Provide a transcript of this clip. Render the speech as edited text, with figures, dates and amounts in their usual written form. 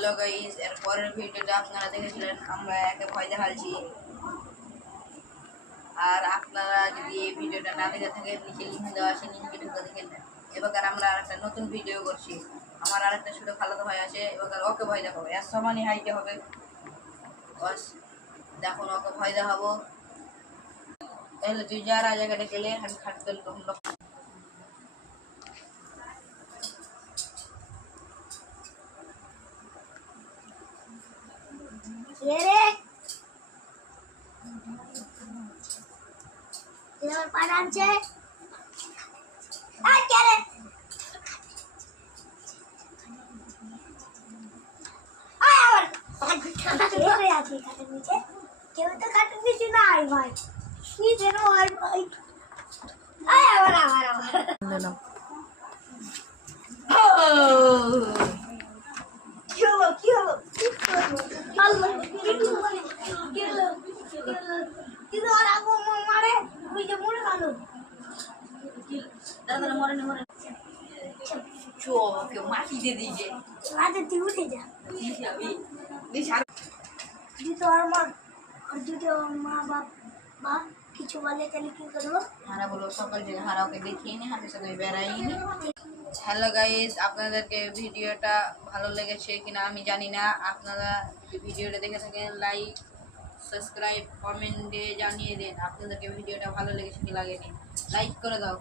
Hello guys, এর পরের ভিডিওটা আপনারা দেখেছিলেন আমরা একে ভয় দেখাচ্ছি। আর আপনারা যদি এই ভিডিওটা না দেখে থাকেন নিচে লিঙ্ক দেওয়া আছে, লিঙ্কে ঢুকে দেখে নেন। এবার আমরা আরেকটা নতুন ভিডিও করছি। আমার আরেকটা ছোটো খালাতো ভাই আছে, এবার ওকে ভয় দেখাবো। এর সমানই হাইটে হবে, বাস দেখুন ওকে ভয় দেখাবো। তাহলে তুই যারা জায়গাটা গেলে আমি খাটতে পানাচ্ছে কেউ তো কাটুন দিচ্ছি না ভাই নিজের ভাই ভাই আবার আবার আবার কি হলো কি হলো আল্লাহ কি হলো কিন্তু আর আগো মারে তুই যে মরে গেল দাদা মরে মরে চো কেউ মাটি দিয়ে দিয়েছে। রাতে তুই উঠে যা যদি তোর মা যদি ওর মা বাবা কিছু বলে তাহলে কি করবো? হারা বলো সকাল থেকে হারা ওকে দেখিয়ে নি, হাতের সাথে বেড়াইনি। হ্যালো গাইস, আপনাদেরকে ভিডিওটা ভালো লেগেছে কিনা আমি জানি না। আপনারা ভিডিওটা দেখে থাকেন লাইক সাবস্ক্রাইব কমেন্টে জানিয়ে দিন আপনাদেরকে ভিডিওটা ভালো লেগেছে কি লাগেনি। লাইক করে দাও।